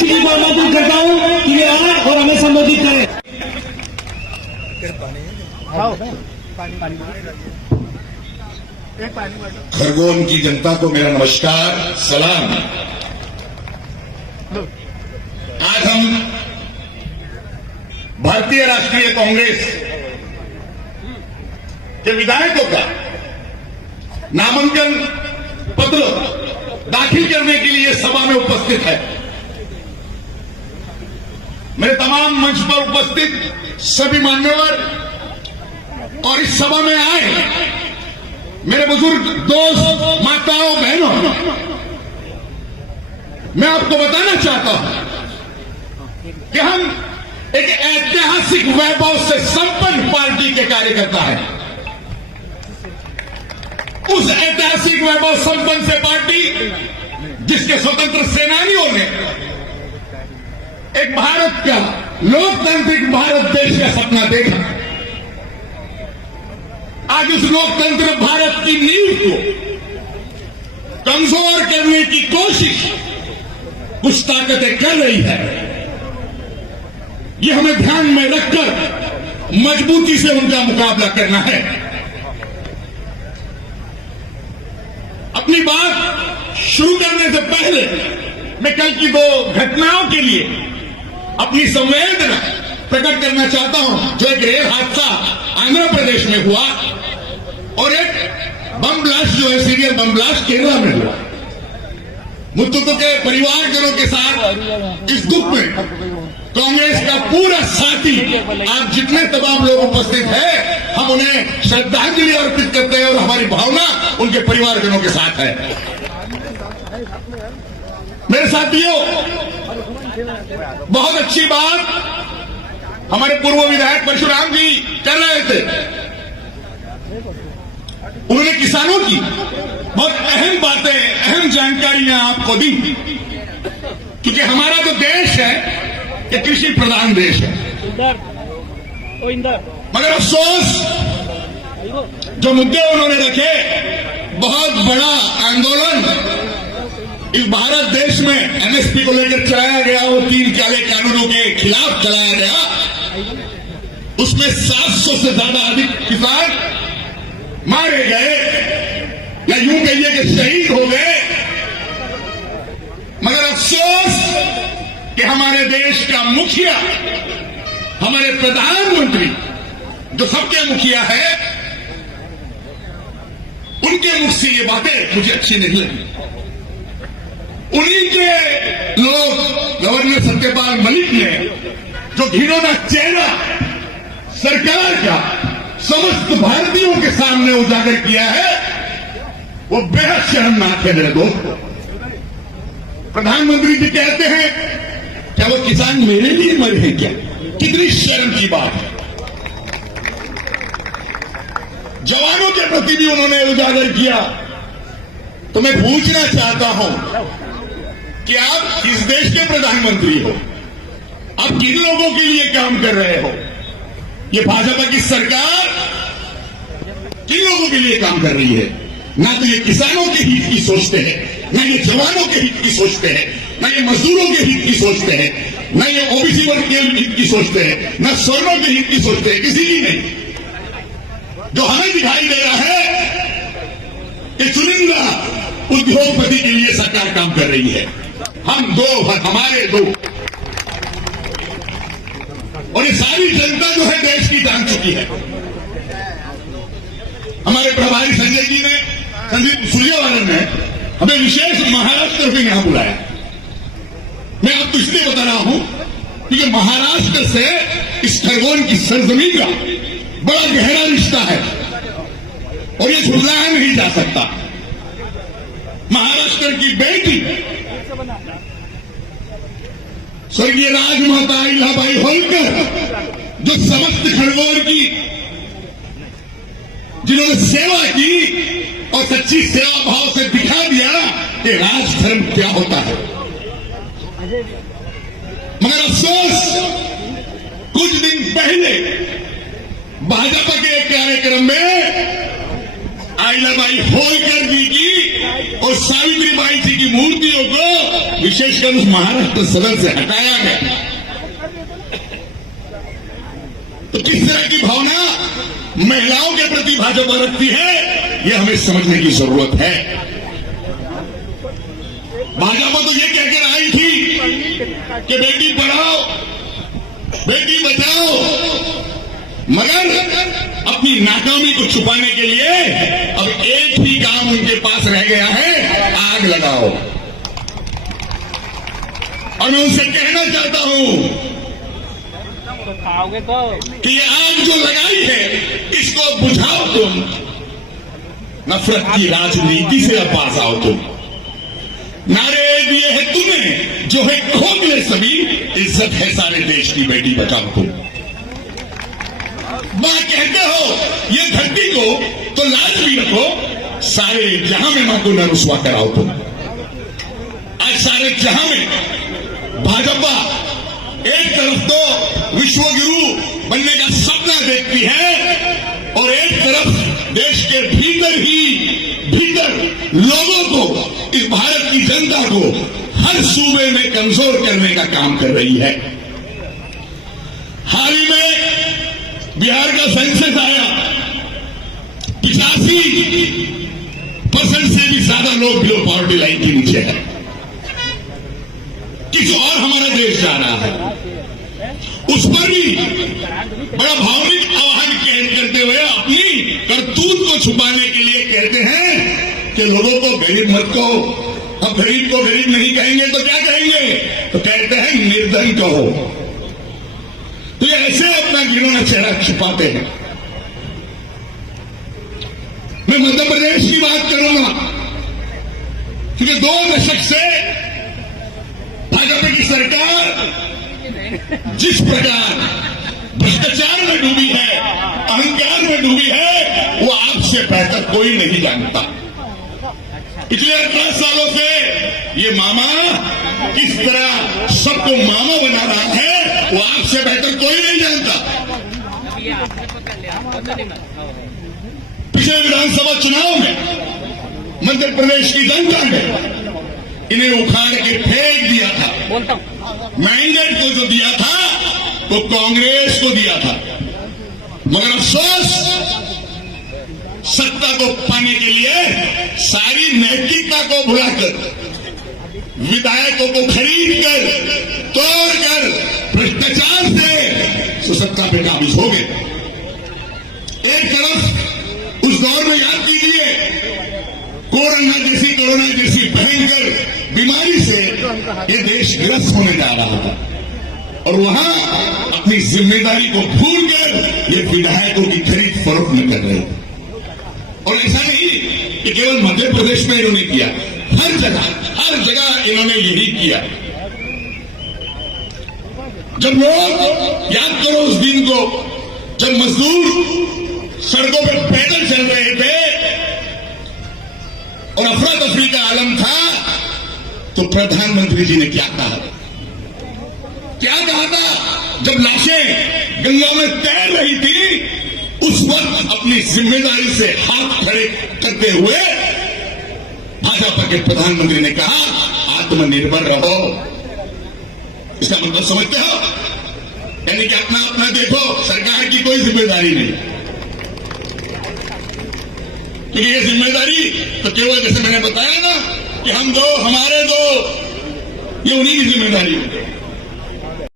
किसी की को आमंत्रित करता हूँ कि वे आए और हमें संबोधित करें। खरगोन की जनता को मेरा नमस्कार, सलाम। आज हम भारतीय राष्ट्रीय कांग्रेस के विधायकों का नामांकन पत्र दाखिल करने के लिए सभा में उपस्थित है। मेरे तमाम मंच पर उपस्थित सभी मान्यवर और इस सभा में आए मेरे बुजुर्ग दोस्त, माताओं, बहनों, मैं आपको बताना चाहता हूं कि हम एक ऐतिहासिक वैभव से संपन्न पार्टी के कार्यकर्ता हैं। उस ऐतिहासिक वैभव संपन्न से पार्टी जिसके स्वतंत्र सेनानियों ने एक भारत का, लोकतांत्रिक भारत देश का सपना देखा। आज उस लोकतंत्र भारत की नींव को कमजोर करने की कोशिश कुछ ताकतें कर रही है। ये हमें ध्यान में रखकर मजबूती से उनका मुकाबला करना है। अपनी बात शुरू करने से पहले मैं कल की दो घटनाओं के लिए अपनी संवेदना प्रकट करना चाहता हूं। जो एक रेल हादसा आंध्र प्रदेश में हुआ और एक बम ब्लास्ट जो है, सीरियल बम ब्लास्ट केरला में हुआ। मृतकों के परिवारजनों के साथ इस दुख में कांग्रेस का पूरा साथी, आप जितने तमाम लोग उपस्थित हैं, हम उन्हें श्रद्धांजलि अर्पित करते हैं और हमारी भावना उनके परिवारजनों के साथ है। मेरे साथियों, बहुत अच्छी बात हमारे पूर्व विधायक परशुराम जी कर रहे थे। उन्होंने किसानों की बहुत अहम बातें, अहम जानकारियां आपको दी, क्योंकि हमारा जो देश है ये कृषि प्रधान देश है। मगर अफसोस जो मुद्दे उन्होंने रखे, बहुत बड़ा आंदोलन इस भारत देश में एमएसपी को लेकर चलाया गया, वो 3 काले कानूनों के खिलाफ चलाया गया। उसमें 700 से ज्यादा अधिक किसान मारे गए, या यूं कहिए कि शहीद हो गए। मगर अफसोस कि हमारे देश का मुखिया, हमारे प्रधानमंत्री जो सबके मुखिया है, उनके मुख से ये बातें मुझे अच्छी नहीं लगी। उन्हीं के लोग, गवर्नर सत्यपाल मलिक ने जो घिनौना चेहरा सरकार का समस्त भारतीयों के सामने उजागर किया है, वो बेहद शर्मनाक है मेरे दोस्तों। प्रधानमंत्री जी कहते हैं, क्या वो किसान मेरे लिए मरे हैं क्या? कितनी शर्म की बात है। जवानों के प्रति भी उन्होंने उजागर किया। तो मैं पूछना चाहता हूं कि आप इस देश के प्रधानमंत्री हो, आप किन लोगों के लिए काम कर रहे हो? ये भाजपा की सरकार किन लोगों के लिए काम कर रही है? ना तो ये किसानों के हित की सोचते हैं, ना ये जवानों के हित की सोचते हैं, ना ये मजदूरों के हित की सोचते हैं, ना ये ओबीसी वर्ग के हित की सोचते हैं, ना स्वर्णों के हित की सोचते हैं, किसी की नहीं। जो हमें दिखाई दे रहा है कि चुनिंदा उद्योगपति के लिए सरकार काम कर रही है। हम दो, हमारे दो, और ये सारी जनता जो है देश की जान चुकी है। हमारे प्रभारी संजीव सुरजेवाला ने हमें विशेष महाराष्ट्र से यहां बुलाया। मैं आपको इसलिए बता रहा हूं क्योंकि महाराष्ट्र से इस खरगोन की सरजमीन का बड़ा गहरा रिश्ता है और ये झुलाया नहीं जा सकता। महाराष्ट्र की बेटी स्वर्गीय राजमाता अहिल्याबाई होलकर, जो समस्त खरगोन की, जिन्होंने सेवा की और सच्ची सेवा भाव से दिखा दिया कि राजधर्म क्या होता है। मगर अफसोस, कुछ दिन पहले भाजपा के एक कार्यक्रम में अहिल्याबाई होलकर जी की और सावित्रीबाई जी की मूर्तियों को विशेषकर उस महाराष्ट्र सदन से हटाया गया, तो किस तरह की भावना महिलाओं के प्रति भाजपा रखती है, यह हमें समझने की जरूरत है। भाजपा तो ये कहकर आई थी कि बेटी पढ़ाओ बेटी बचाओ, मगर अपनी नाकामी को छुपाने के लिए अब एक ही काम उनके पास रह गया है, आग लगाओ। और मैं उनसे कहना चाहता हूं कि ये आग जो लगाई है इसको बुझाओ तुम, नफरत की राजनीति से अब पास आओ तुम। नारे दिए है तुम्हें जो है खोखले सभी, इज्जत है सारे देश की, बेटी बचाओ तुम। मां कहते हो ये धरती को तो लाज भी रखो, सारे जहां में मां को न रुसवा कराओ तुम। आज सारे जहां में भाजपा एक तरफ तो विश्व गुरु बनने का सपना देखती है और एक तरफ देश के भीतर लोगों को, इस भारत की जनता को हर सूबे में कमजोर करने का काम कर रही है। हाल ही में बिहार का सेंसस आया, 85% से भी ज्यादा लोग बिलो पॉवर्टी लाइन के नीचे है। किसी और हमारा देश जा रहा है, उस पर भी बड़ा भावनिक आह्वान करते हुए अपनी करतूत को छुपाने के लिए कहते हैं कि लोगों को गरीब मत कहो। अब गरीब को गरीब नहीं कहेंगे तो क्या कहेंगे? तो कहते हैं निर्धन कहो। तो ये ऐसे अपना घिनौना चेहरा छुपाते हैं। मैं मध्य प्रदेश की बात करूंगा, क्योंकि 2 दशक से भाजपा की सरकार जिस प्रकार भ्रष्टाचार में डूबी है, अहंकार में डूबी है, वो आपसे बेहतर कोई नहीं जानता। पिछले 18 सालों से ये मामा किस तरह सबको मामा बना रहा है, वो आपसे बेहतर कोई नहीं जानता। पिछले विधानसभा चुनाव में मध्य प्रदेश की जनता ने इन्हें उखाड़ के फेंक दिया था। मैंडेट को जो दिया था वो कांग्रेस को दिया था, मगर अफसोस सत्ता को पाने के लिए सारी नैतिकता को भुलाकर, विधायकों को खरीद कर, तोड़कर, भ्रष्टाचार से सत्ता पे काबिज हो गए। एक तरफ उस दौर में याद कीजिए, कोरोना जैसी भयंकर बीमारी से ये देश ग्रस्त होने जा रहा था, और वहां अपनी जिम्मेदारी को भूलकर ये विधायकों की खरीद फरोख्त न कर रहे। और ऐसा नहीं कि केवल मध्य प्रदेश में इन्होंने किया, हर जगह इन्होंने यही किया। जब लोग, याद करो उस दिन को जब मजदूर सड़कों पर पैदल चल रहे थे और अफरा तफरी का आलम था, तो प्रधानमंत्री जी ने क्या कहा था? जब लाशें गंगा में तैर रही थी, उस वक्त अपनी जिम्मेदारी से हाथ खड़े करते हुए भाजपा के प्रधानमंत्री ने कहा, आत्मनिर्भर रहो। इसका मतलब समझते हो? यानी कि अपना अपना देखो, सरकार की कोई जिम्मेदारी नहीं। क्योंकि ये जिम्मेदारी तो केवल, जैसे मैंने बताया ना कि हम दो, हमारे दो, ये उन्हीं की जिम्मेदारी है।